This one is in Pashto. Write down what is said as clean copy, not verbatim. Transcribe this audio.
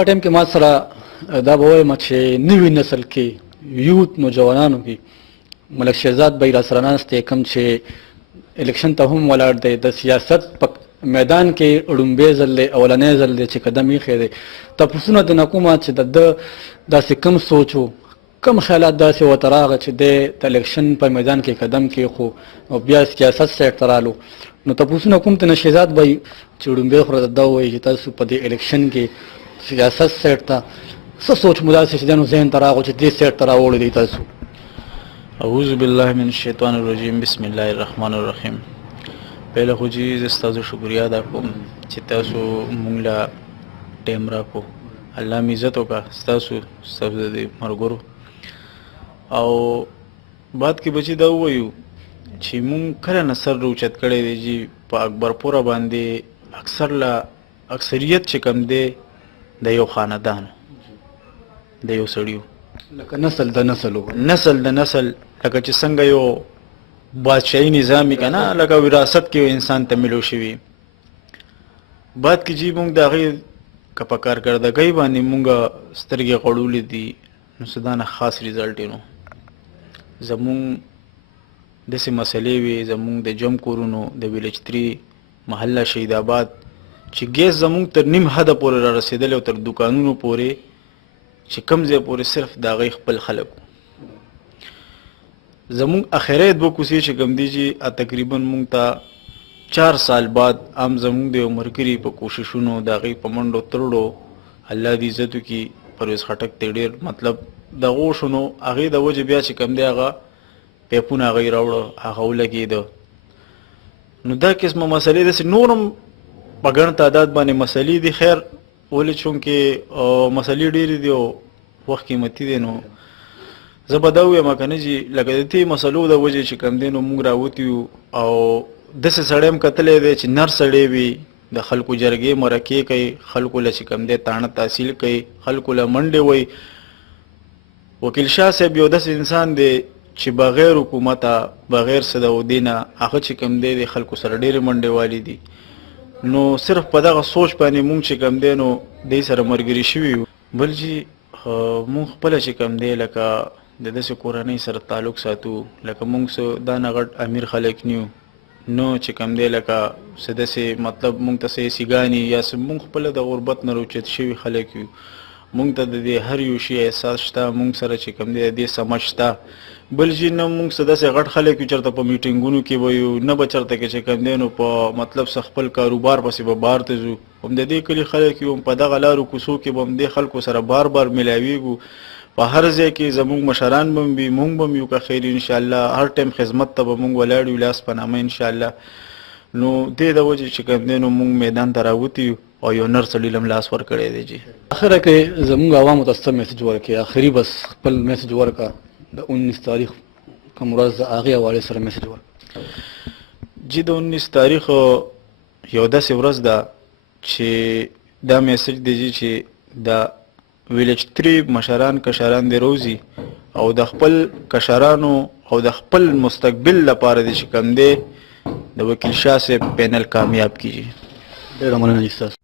هغه ټایم کې ما سره دا به وایم چې نوي نسل کې یوت نوجوانانو کې ملک شهزاد بھائی را سره ناست دی، کوم چې الیکشن ته هم ولاړ دی، د سیاست په میدان کې اړومبی ځل دی، اولنی ځل دی چې قدم ایښی دی. تپوسونه ترېنه کومه چې د ده داسې کم سوچ و، کم خیالات داسې ورته راغله چې دی د الیکشن په میدان کې قدم کېښو او بیا سیاست سایډ ته رالو. نو تپوسونه کوم ترېنه شهزاد بھائی چې اړومبی خو راته دا ووایي چې تاسو په دې الیکشن کې سیاست سایډ ته څه سوچ مو داسې چې دی نو ذهن ته راغو چې دې سایډ ته راوړی دی تاسو؟ اعوذ بالله من الشیطان الرجیم، بسم الله الرحمن الرحیم. پہله خو جی زه ستاسو شکریا ادا کوم چې تاسو مونږ له ټایم راکړو. الله مې عزت وکړه ستاسو د ملګرو. او بعد کې بچي دا ووایو چې مونږ کله نه سر راوچت کړی دی جي په اکبرپوره باندې اکثریت چې کم دی د یو خاندان، د یو سړیو، لکه نسل د نسل لکه چې څنګه یو بادشاهي نظامي که نه، لکه وراثت کې یو انسان ته ملو شوي. بعد کې جي مونږ د هغې که په کارکردګۍ باندې مونږ سترګې غړولې دي، نو څه دا نه خاص ریزلټ یې نو زمونږ داسې مسلې وې زمونږ د جم کورونو د ویلیج 3 محله شهید آباد چې ګیس زمونږ تر نیم حده پورې را رسېدلی او تر دوکانونو پورې چې کم ځای پورې صرف د هغې خپل خلک وو. زمونږ اخري دوه کوڅې چې کوم دي چې تقریبا مونږ ته 4 سال بعد هم زمونږ د یو ملګري په کوششونو د هغې په منډو ترړو الله دې عزت وکړي پرویز خټک ته ډېر مطلب دغه وشو، نو هغې د وجې بیا چې کوم دی هغه پیپونه هغې راوړه، هغه ولګېده. نو دا قسمه مسلې داسې نور هم په ګڼ تعداد باندې مسلې دي. خیر ولې چونکې مسلې ډېرې دي او وخت قیمتي دی، نو زه به دا ووایم که نه جي لکه د دې مسلو د وجې چې کوم دی نو موږ راوتي یو او داسې سړی هم کتلی دی چې نر سړی وي، د خلکو جرګې مرکې کوي، خلکو له چې کوم دی تاڼه تحصیل کوي، خلکو له منډې وایي. وکیل شاه صاحب یو داسې انسان دی چې بغیر حکومته بغیر څه د عهدې نه هغه چې کوم دی د خلکو سره ډېرې منډې والي دي. نو صرف په دغه سوچ باندې مونږ چې کوم دی نو دی سره ملګري شوي یو. بل جي مونږ خپله چې کوم دی لکه د داسې کورنۍ سره تعلق ساتو، لکه مونږ څه دا نه غټ امیر خلک نیو نو چې کوم دی لکه څه داسې مطلب مونږ ته څه سیګانې یا څه مونږ خپله د غربت نه راوچت شوي خلک یو. مونږ ته د دې هر یو شي احساس شته، مونږ سره چې کوم دی د دې سمج شته. بل جي نه مونږ څه داسې غټ خلک یو چېرته په میټینګونو کې به یو، نه به چېرته کې چې کوم دی نو په مطلب څه خپل کاروبار پسې به بار ته ځو. هم د دې کلي خلک یو، په دغه لارو کوڅو کې به هم دې خلکو سره بار ملاویږو. په هر ځای کې زمونږ مشران به هم وي، مونږ به هم یو که خیر انشاءالله هر ټایم خدمت ته به مونږ ولاړ یو لاس په نامه انشاءالله. نو دې د وجې چې کوم دی نو مونږ میدان ته راوتي یو او یو نر سړي له هم لاس ورکړی دی. جي اخره کې زموږ عوامو ته څه میسج ورکړي؟ آخري بس خپل میسج ورکړه د 19 تاریخ کوم ورځ د هغې حوالې سره میسج ورکړه. جي د 19 تاریخ یو داسې ورځ ده چې دا میسج دی جي چې د ویلیج 3 مشران کشران دی روزي او د خپل کشرانو او د خپل مستقبل لپاره دی چې کوم دی د وکیل شاه صاحب پینل کامیاب کیږي. ډېره مننه جي ستاسو.